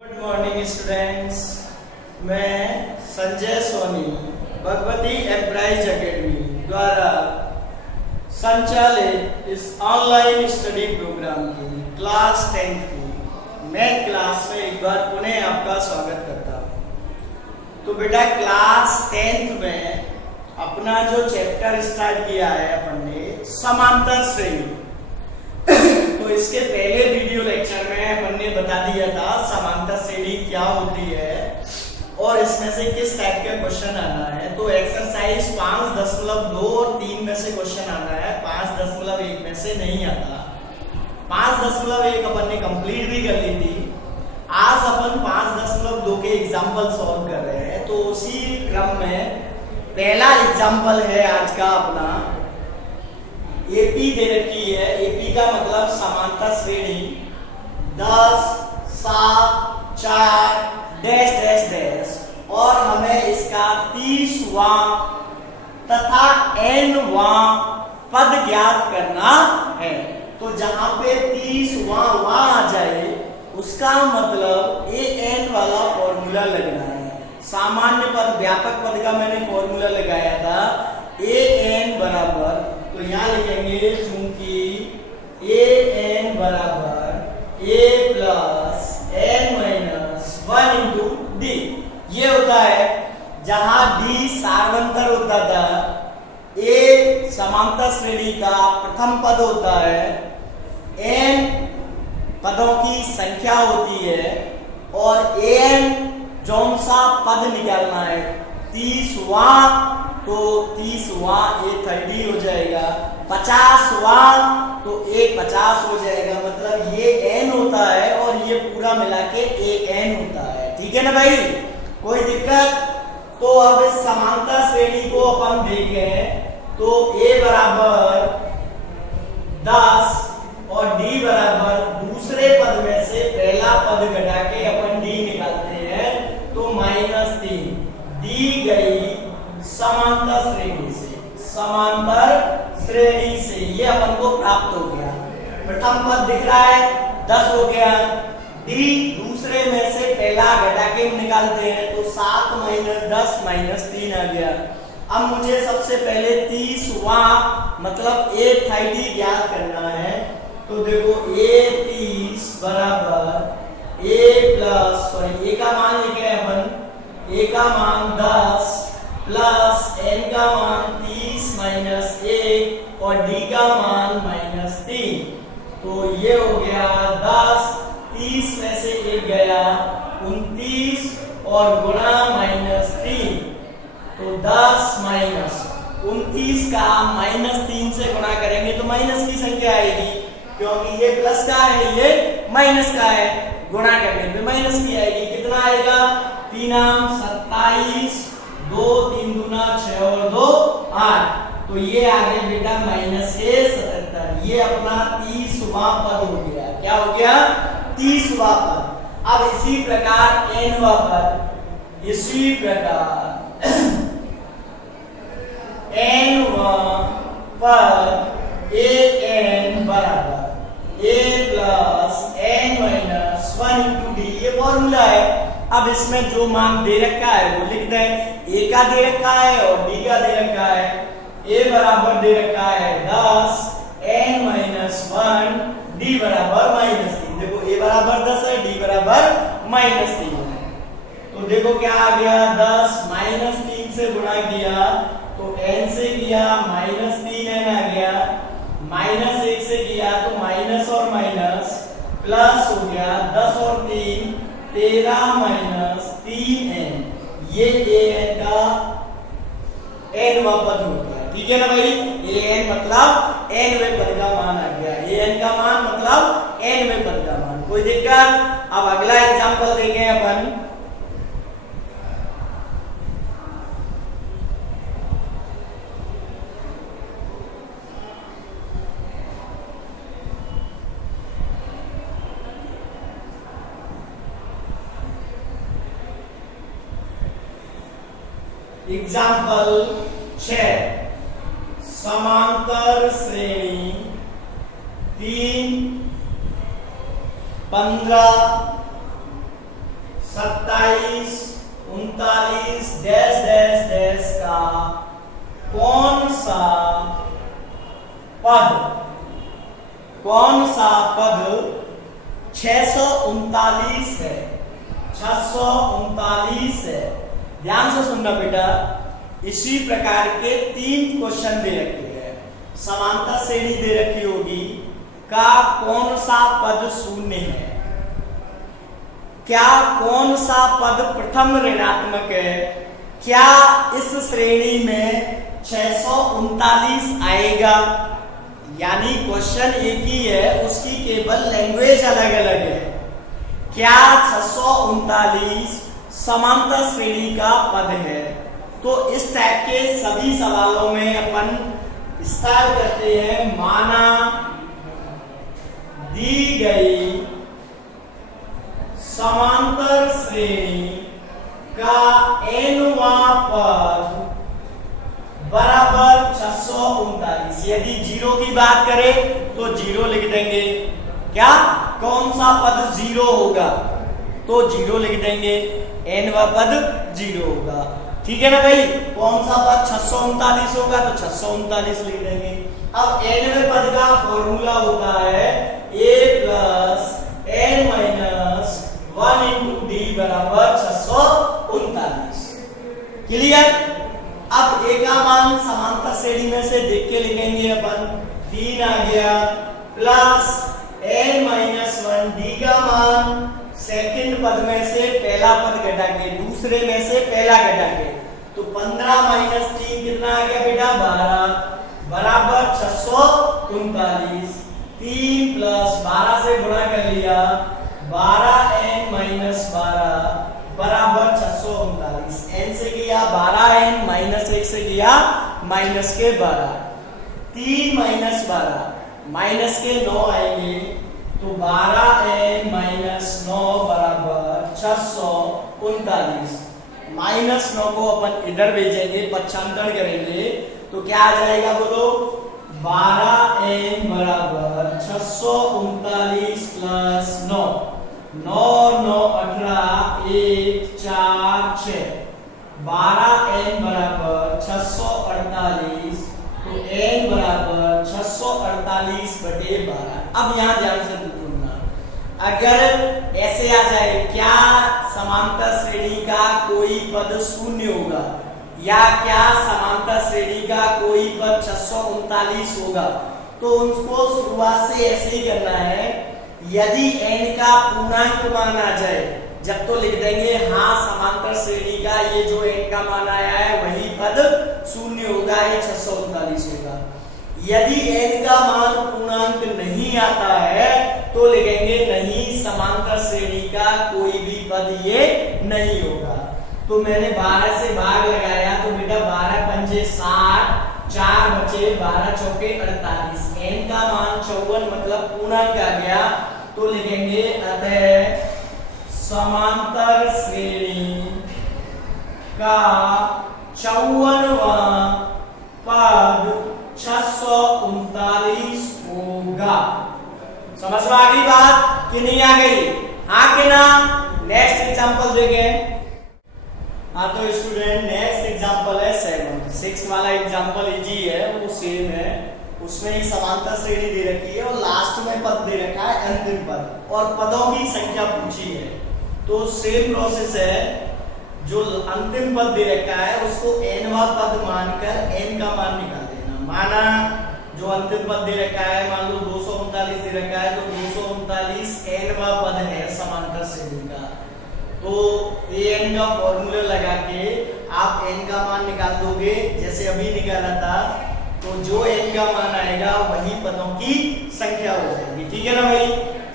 Good morning students. मैं Sanjay Soni Bhagwati एम्प्राइज academy द्वारा संचालित इस ऑनलाइन स्टडी प्रोग्राम की क्लास 10th की मैथ क्लास में एक बार पुनः आपका स्वागत करता हूँ। तो बेटा क्लास 10th में अपना जो चैप्टर स्टार्ट किया है अपन ने समांतर श्रेणी। तो इसके पहले वीडियो लेक्चर में अपन ने बता दिया था समांतर श्रेणी क्या होती है और इसमें से किस टाइप के क्वेश्चन आना है। तो एक्सरसाइज 5.2 और 3 में से क्वेश्चन आना है, 5.1 में से नहीं आता। 5.1 अपन ने कंप्लीट भी कर ली थी। आज अपन 5.2 के एग्जाम्पल सॉल्व कर रहे हैं। तो उसी क्रम में पहला एग्जाम्पल है आज का अपना एपी दे रखी है। एपी का मतलब समांतर श्रेणी 10, 7, 4 डैश डैश डैश और हमें इसका 30वां तथा nवां पद ज्ञात करना है। तो जहां पे 30वां आ जाए उसका मतलब ये n वाला फॉर्मूला लगना है। सामान्य पद व्यापक पद का मैंने फॉर्मूला लगाया था an बराबर, तो यहाँ लिखेंगे चूंकि an बराबर a plus n minus 1 into D. ये होता है जहां d सार्वंतर होता था, a समांतर श्रेणी का प्रथम पद होता है, n पदों की संख्या होती है और an जौन सा पद निकालना है 30वां, तो 30वां a 30 हो जाएगा, 50वां तो a 50 हो जाएगा। मतलब ये n होता है और ये पूरा मिला के एक n होता है। ठीक है ना भाई, कोई दिक्कत? तो अब इस समांतर श्रेणी को अपन देखें तो a बराबर 10 और d बराबर दूसरे पद में से पहला पद घटा के अपन d निकालते हैं तो -3 दी गई समांतर श्रेणी से। समांतर श्रेणी से ये अपन को प्राप्त हो गया। प्रथम पद दिख रहा है 10 हो गया, डी दूसरे में से पहला घटा के निकालते हैं तो 7 माइनस 10 -3 आ गया। अब मुझे सबसे पहले 30वां मतलब a 30 ज्ञात करना है। तो देखो a 30 बराबर a प्लस a का मान लिखे अपन, a का मान 10 प्लस n का मान 30 माइनस 1 और d का मान -3। तो ये हो गया 10, 30 में से 1 गया 29 और गुणा -3, तो 10 माइनस 29 का -3 से गुणा करेंगे तो माइनस की संख्या आएगी, क्योंकि ये प्लस का है ये माइनस का है। गुणा करने पे माइनस की आएगी। कितना आएगा? 3 27, 2 3 दूना 6 और 2 8। तो ये आ गया बेटा -77। ये अपना 30वां पद हो गया। क्या हो गया? 30वां पद। अब इसी प्रकार nवां पद, इसी प्रकार nवां पद an बराबर a plus n minus 1 into D. ये फॉर्मूला है। अब इसमें जो मान दे रखा है वो लिख दें। a का दे रखा है और d का दे रखा है। a बराबर दे रखा है 10 n माइनस 1 d बराबर -3। देखो a बराबर 10 है, d बराबर -3 है। तो देखो क्या आ गया? 10 -3 से गुणा किया तो n से किया -3n आ गया, -1 से किया तो माइनस और माइनस प्लस हो गया 10 और 3 13 माइनस 3n। ये an का nवां पद हो गया। ठीक है ना भाई? an मतलब nवें पद का मान आ गया। an का मान मतलब nवें पद का मान। कोई दिक्कत? अब अगला एग्जांपल देखें अपन। एग्जाम्पल 6, समांतर श्रेणी 3, 15, 28 39 डैश डैश डैश का कौन सा पद 639 है? 639 है। ध्यान से सुनना बेटा, इसी प्रकार के 3 क्वेश्चन दे रखे हैं। समांतर श्रेणी दे रखी होगी का कौन सा पद शून्य है, क्या कौन सा पद प्रथम ऋणात्मक है, क्या इस श्रेणी में 639 आएगा। यानी क्वेश्चन एक ही है, उसकी केवल लैंग्वेज अलग अलग है। क्या 639 समांतर श्रेणी का पद है? तो इस टाइप के सभी सवालों में अपन स्टार्ट करते हैं। माना दी गई समांतर श्रेणी का nवां पद बराबर 639। यदि 0 की बात करें तो 0 लिख देंगे। क्या कौन सा पद 0 होगा? तो 0 लिख देंगे। nवां पद 0 होगा। ठीक है ना भाई? कौन सा पद 639 होगा? तो 639 लिख देंगे। अब nवें पद का फॉर्मूला होता है a plus n minus 1 into D बराबर 639। क्लियर? अब a का मान समांतर श्रेणी में से देख के लिखेंगे अपन। 3 आ गया प्लस n माइनस 1, डी का मान सेकंड पद में से पहला पद घटा के दूसरे में से पहला घटा के, तो 15 माइनस 3 कितना आ गया बेटा? 12 बराबर 639। 3 प्लस 12 से गुणा कर लिया, 12n माइनस 12 बराबर 639। n से किया 12n माइनस 1 से किया माइनस के 12। 3 माइनस 12 माइनस के 9 आएंगे, तो 12n माइनस 9 बराबर 639। माइनस 9 को अपन इधर भेजेंगे, पक्षांतर करेंगे, तो क्या आ जाएगा बोलो? 12n बराबर 639 प्लस 9, 9 9 18 1 4 6, 12n बराबर 648, तो n बराबर 648 बटे 12। अब यहाँ ध्यान से सुनना, अगर ऐसे आ जाए क्या समांतर श्रेणी का कोई पद शून्य होगा या क्या समांतर श्रेणी का कोई पद 639 होगा, तो उसको शुरुआत से ऐसे ही करना है। यदि n का पूर्णांक मान आ जाए जब तो लिख देंगे हाँ समांतर श्रेणी का ये जो n का मान आया है वही पद शून्य होगा, ये 639 होगा। यदि n का मान पूर्णांक नहीं आता है तो लिखेंगे नहीं समांतर श्रेणी का कोई भी पद ये नहीं होगा। तो मैंने 12 से भाग लगाया तो बेटा 12 पंजे 60, 4 बचे 12 चौके 48, n का मान 54 मतलब पूर्णांक आ गया, तो लिखेंगे अतः समांतर श्रेणी का 54वां पद 639 होगा। समझ में आ गई बात कि नहीं आ गई? हाँ कि ना? नेक्स्ट एग्जांपल देखें। हाँ तो स्टूडेंट नेक्स्ट एग्जांपल है 7। 6 वाला एग्जांपल इजी है, वो सेम है। उसमें एक समांतर श्रेणी दे रखी है और लास्ट में पद दे रखा है अंतिम पद और पदों की संख्या पूछी है। तो सेम प्रोसेस है, जो अंतिम पद दे रखा है उसको nवां पद मानकर n का मान निकाल देना। माना जो अंतिम पद दे रखा है मान लो 239 दे रखा है, तो 239 nवां पद है समांतर श्रेणी का, तो an का फॉर्मूला लगा के आप n का मान निकाल दोगे जैसे अभी निकाला था, तो जो n का मान आएगा वही पदों की संख्या हो जाएगी। ठीक है ना भाई?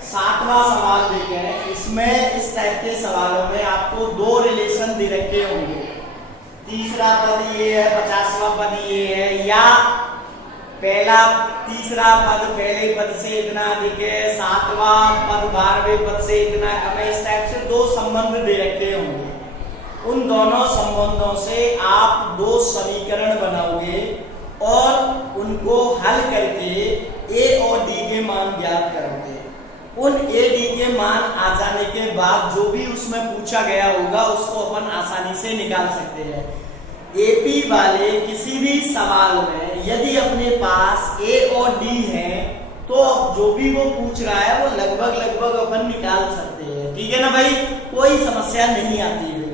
7वां सवाल देखें। इसमें इस टाइप के सवालों में आपको 2 रिलेशन दे रखे होंगे, तीसरा पद ये है 50वां पद ये है, या पहला तीसरा पद पहले पद से इतना अधिक है, 7वां पद 12वें पद से इतना कम है। इस टाइप से 2 संबंध दे रखे होंगे। उन दोनों संबंधों से आप 2 समीकरण बनाओगे और उनको हल करके a और d के मान ज्ञात करोगे। उन ए डी के मान आ जाने के बाद जो भी उसमें पूछा गया होगा उसको अपन आसानी से निकाल सकते हैं। एपी वाले किसी भी सवाल में यदि अपने पास ए और डी है तो अब जो भी वो पूछ रहा है वो लगभग अपन निकाल सकते हैं, ठीक है ना भाई, कोई समस्या नहीं आती है।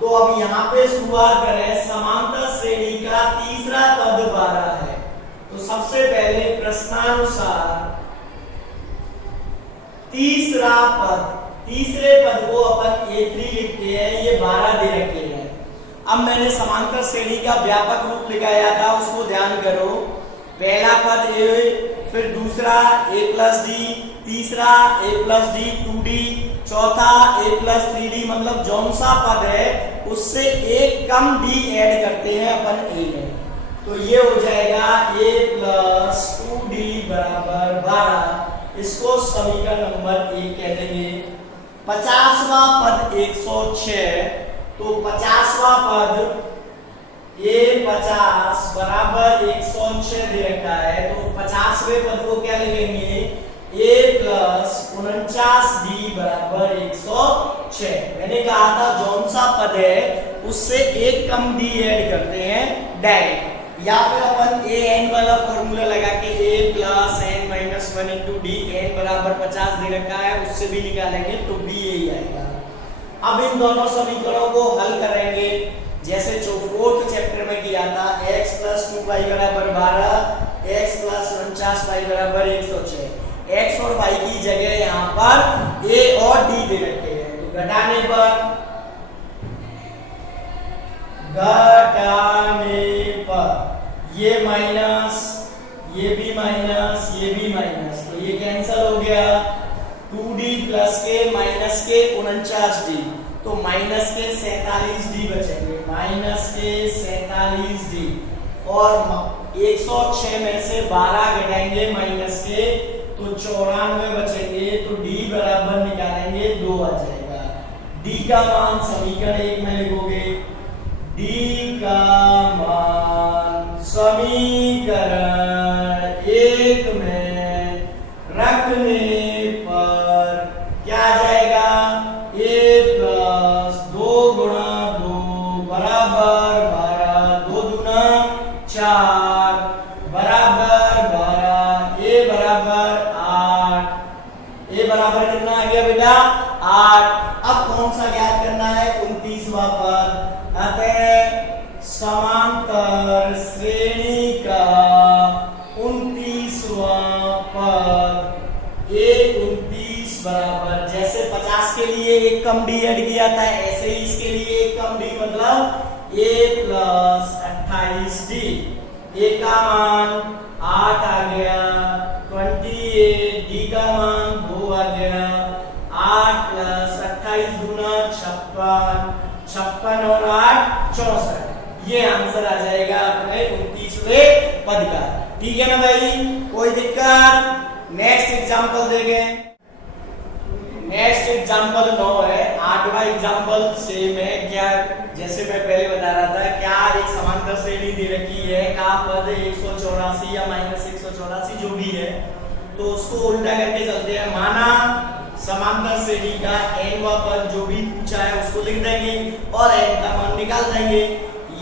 तो अब यहाँ पे शुरुआत करें। समांतर श्रेणी का तीसरा पद 12 है, तो सबसे पहले प्रश्नानुसार तीसरा पद, तीसरे पद को अपन A3 लिखते हैं, ये 12 दे रखे हैं। अब मैंने समांतर श्रेणी का व्यापक रूप लिखाया था, उसको ध्यान करो। पहला पद A, फिर दूसरा A प्लस डी, तीसरा A प्लस डी 2D, चौथा A प्लस 3D, मतलब जौन सा पद है उससे एक कम D ऐड करते हैं अपन A में, तो ये हो जाएगा A प्लस 2D बराबर 12। इसको समीकरण नंबर 1 कह देंगे। 50वां पद 106, तो 50वां पद A 50 बराबर 106 दे रखा है, तो 50वें पद को क्या लिखेंगे? A प्लस 49D बराबर 106। मैंने कहा था जौन सा पद है उससे एक कम D ऐड करते हैं डायरेक्ट, या फिर अपन ए एन वाला फॉर्मूला लगा के A plus n minus 1 into D, N बराबर 50 दे रखा है, उससे भी निकालेंगे तो भी यही आएगा। अब इन दोनों समीकरणों को हल करेंगे जैसे जो 4th चैप्टर में किया था। x प्लस 2y बराबर 12, x प्लस 49y बराबर 106। x और y की जगह यहाँ पर a और d दे रखे हैं, तो घटाने पर ये माइनस, ये भी माइनस, ये भी माइनस, तो ये कैंसिल हो गया। 2d प्लस के माइनस के 49d, तो माइनस के 47d बचेंगे, माइनस के 47d, और 106 में से 12 घटाएंगे माइनस के, तो 94 बचेंगे, तो d बराबर निकालेंगे 2 आ जाएगा। d का मान समीकरण 1 में लिखोगे, d का मान समीकरण 1 में रखने पर क्या आ जाएगा? a प्लस 2 गुणा 2 बराबर 12, 2 दूना 4 बराबर 12, a बराबर 8। a बराबर कितना आ गया बेटा? 8। अब कौन सा ज्ञात करना है? 29वां पद। अतः समांतर श्रेणी का 29वां पद A 29 बराबर, जैसे 50 के लिए एक कम D ऐड किया था ऐसे ही इसके लिए एक कम D, मतलब A प्लस 28D। A का मान 8 आ गया, 28, D का मान 2 आ गया, 8 प्लस 28 दूना 56, 56 और 8 64। ये आंसर आ जाएगा अपने 29वें पद का, ठीक है ना भाई, कोई दिक्कत? नेक्स्ट एग्जांपल देखें। नेक्स्ट एग्जांपल 9 है। 8वां एग्जांपल सेम है क्या? जैसे मैं पहले बता रहा था, क्या एक समांतर श्रेणी दे रखी है का पद 184 या माइनस 184 जो भी है, तो उसको उल्टा करके चलते हैं। माना समांतर श्रेणी का nवां पद जो भी पूछा है उसको लिख देंगे और n का मान निकाल देंगे।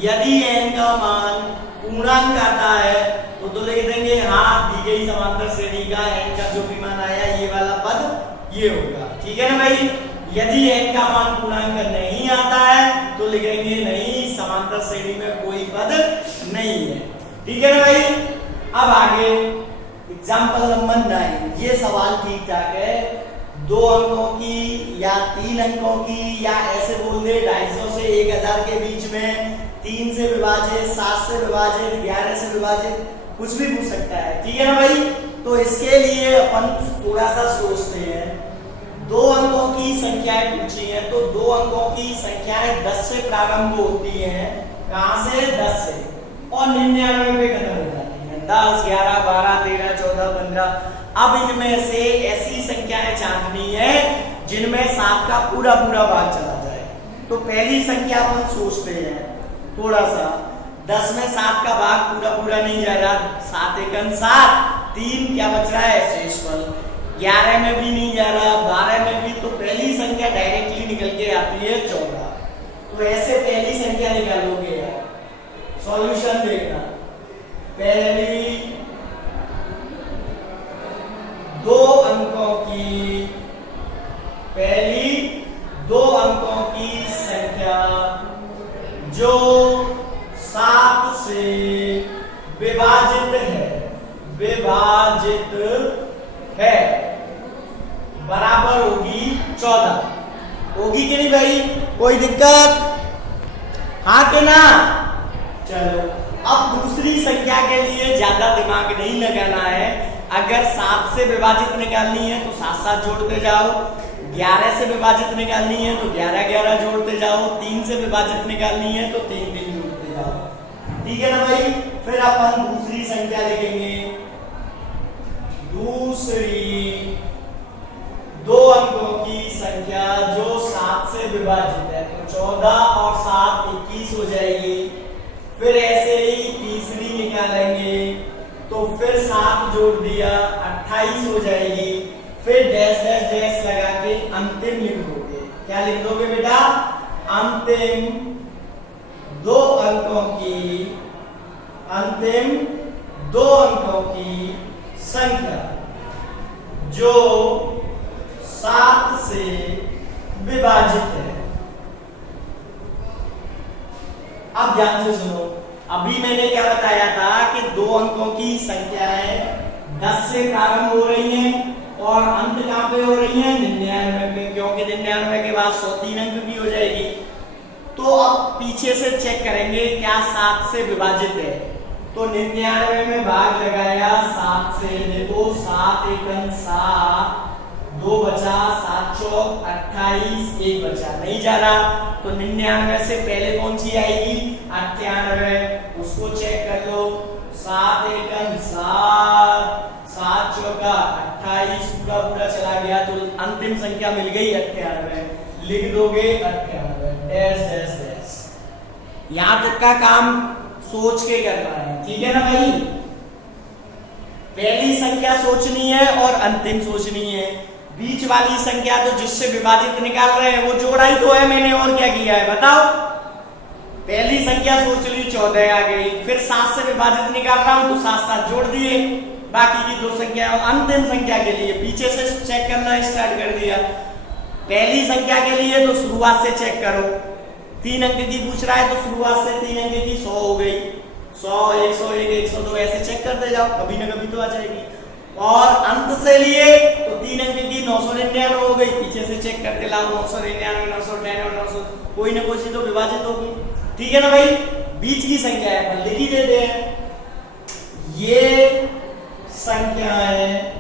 यदि n का मान पूर्णांक आता है तो लिख देंगे हाँ दी गई समांतर श्रेणी का n का जो भी मान आया ये वाला पद ये होगा, ठीक है ना भाई। यदि n का मान पूर्णांक नहीं आता है तो लिखेंगे नहीं, समांतर श्रेणी में कोई पद नहीं है, ठीक है ना भाई। अब आगे एग्जांपल नंबर 9। ये सवाल ठीक ठाक है, 2 अंकों की या 3 अंकों की या ऐसे बोल दे 250 से 1000 के बीच में, 3 से विभाजित, 7 से विभाजित, 11 से विभाजित, कुछ भी पूछ सकता है, ठीक है ना भाई। तो इसके लिए अपन थोड़ा सा सोचते हैं। 2 अंकों की संख्याएं पूछी हैं, तो 2 अंकों की संख्याएं 10 से प्रारंभ होती हैं। कहां से? 10 से, और 99 पे खत्म हो जाती हैं। 10, 11, 12, 13, 14, 15। अब इनमें से ऐसी संख्याएं छांटनी है जिनमें 7 का पूरा पूरा भाग चला जाए। तो पहली संख्या अपन सोचते हैं थोड़ा सा, 10 में 7 का भाग पूरा पूरा नहीं जा रहा, 7 एकम 7, 3 क्या बच रहा है? शेषफल। 11 में भी नहीं जा रहा, 12 में भी, तो पहली संख्या डायरेक्टली निकल के आती है 14। तो ऐसे पहली संख्या निकालोगे यार, सॉल्यूशन देखना। पहली 2 अंकों की, पहली 2 अंकों की संख्या जो 7 से विभाजित है, विभाजित है, बराबर होगी 14। होगी कि नहीं भाई? कोई दिक्कत? हाँ के ना? चलो, अब दूसरी संख्या के लिए ज्यादा दिमाग नहीं लगाना है। अगर 7 से विभाजित निकालनी है तो 7 जोड़ते जाओ, 11 से विभाजित निकालनी है तो 11 जोड़ते जाओ, 3 से विभाजित निकालनी है तो 3 जोड़ते जाओ। ठीक है ना भाई? फिर अपन दूसरी संख्या लिखेंगे। दूसरी 2 अंकों की संख्या जो 7 से विभाजित है, तो 14 और 7 21 हो जाएगी। फिर ऐसे ही तीसरी निकालेंगे तो फिर 7 जोड़ दिया, 28 हो जाएगी। फिर डैश डैश डैश लगा के अंतिम लिख दोगे। क्या लिख दोगे बेटा? अंतिम 2 अंकों की, अंतिम 2 अंकों की संख्या जो 7 से विभाजित है। अब ध्यान से सुनो, अभी मैंने क्या बताया था कि 2 अंकों की संख्याएं 10 से प्रारंभ हो रही हैं और अंत कहां पे हो रही हैं? 99 पे, क्योंकि 99 के बाद 103 अंक की हो जाएगी। तो अब पीछे से चेक करेंगे क्या 7 से विभाजित है। तो 99 में भाग लगाया 7 से, देखो 7 एकम 7, 2 बचा, 7 चौक 28, 1 बचा, नहीं जा रहा। तो 99 से पहले कौन सी आएगी? 98, उसको चेक कर लो। 7 एकम 7, 7 चौका 28, पूरा पूरा चला गया, तो अंतिम संख्या मिल गई 98। लिख दोगे 98, डैश डैश डैश। यहां तक का काम सोच के करना है, ठीक है ना भाई? पहली संख्या सोचनी है और अंतिम सोचनी है। बीच वाली संख्या तो जिससे विभाजित निकाल रहे हैं वो जोड़ा ही तो है मैंने, और क्या किया है बताओ? पहली संख्या सोच ली, 14 आ गई। फिर 7 से विभाजित निकाल रहा हूं तो 7 जोड़ दिए, बाकी की 2 संख्या। अंतिम संख्या के लिए पीछे से चेक करना स्टार्ट कर दिया। पहली संख्या के लिए तो शुरुआत से चेक करो, 3 अंक की पूछ रहा है तो शुरुआत से 3 अंक की 100 हो गई, 100, 101, 102, ऐसे चेक करते जाओ, कभी ना कभी तो आ जाएगी। और अंत से लिए तो 3 अंक की 999 हो गई, पीछे से चेक करते लाओ, 999, 999, 900, कोई ना कोई तो विभाजित होगी। ठीक है ना भाई? बीच की संख्या है पर लिख ही देते हैं। ये संख्याएं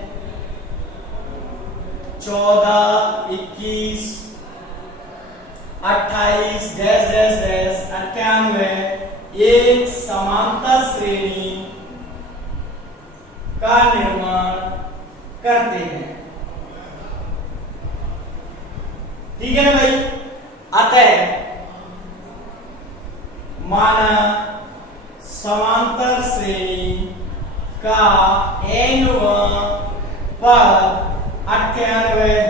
14, 21, 28, डैश डैश डैश 98 एक समांतर श्रेणी का निर्माण करते हैं। ठीक है ना भाई? अतः माना समांतर श्रेणी का n वां पद 98 है।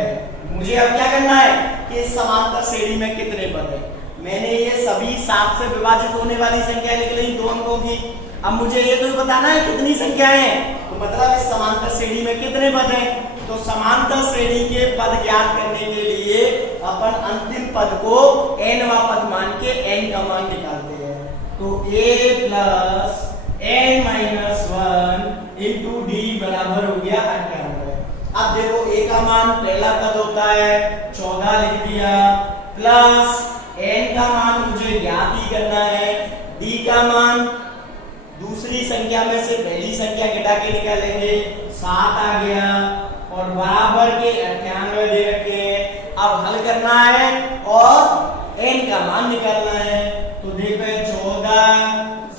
मुझे अब क्या करना है कि समांतर श्रेणी में कितने पद है। मैंने ये सभी 7 से विभाजित होने वाली संख्या लिख ली 2 अंकों की। अब मुझे ये तो बताना है कितनी संख्याएं हैं, तो मतलब इस समांतर श्रेणी में कितने पद हैं। तो समांतर श्रेणी के पद ज्ञात करने के लिए अपन अंतिम पद को n वां पद मान के n का मान निकालते हैं। तो a plus n minus 1 into D बराबर हो गया 98। अब देखो a का मान पहला पद होता है 14 लिख दिया, प्लस n का मान मुझे ज्ञात ही करना है, d का मान दूसरी संख्या में से पहली संख्या घटा के निकालेंगे 7 आ गया, और बराबर के 98 दे रखे हैं। अब हल करना है और n का मान निकालना है। तो देखो 14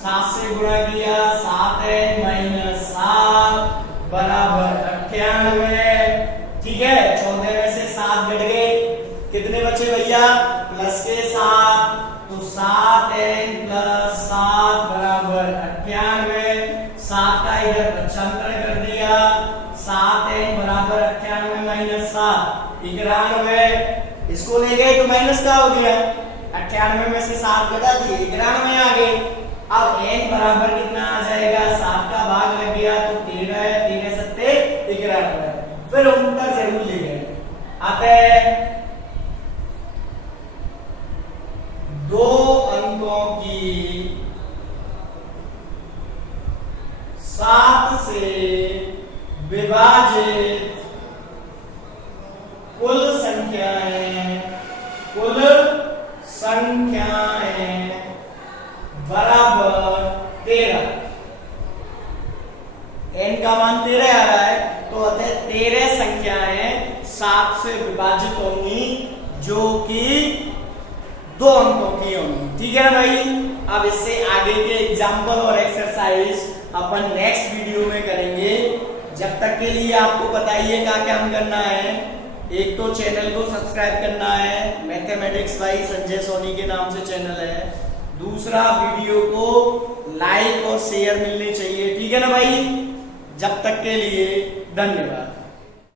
7 से गुणा किया 7n माइनस 7 बराबर 98। ठीक है, 14 में से 7 घट गए, कितने बचे भैया? प्लस के 7, तो 7n प्लस 7 बराबर 98। 7 का इधर पक्षांतर कर दिया, 7n बराबर 98 91 इसको ले गए तो माइनस का हो गया, 98 में से 7 घटा दिए 91 आ गए। अब n बराबर कितना आ जाएगा, 7 का भाग लग गया तो 13 है, 3 सत्ते 91, फिर उनका जरूर ले गए। आता है 2 अंकों की 7 से विभाजित कुल संख्याएं बराबर 13। n का मान 13 आ रहा है तो अतः 13 संख्याएं 7 से विभाजित होंगी जो कि 2 अंकों की होंगी। ठीक है ना भाई। अब इससे आगे के एग्जाम्पल और एक्सरसाइज अपन नेक्स्ट वीडियो में करेंगे। जब तक के लिए आपको बताइए क्या करना है। एक तो चैनल को सब्सक्राइब करना है, मैथमेटिक्स बाय संजय सोनी के नाम से चैनल है। दूसरा, वीडियो को लाइक और शेयर मिलनी चाहिए। ठीक है ना भाई। जब तक के लिए धन्यवाद।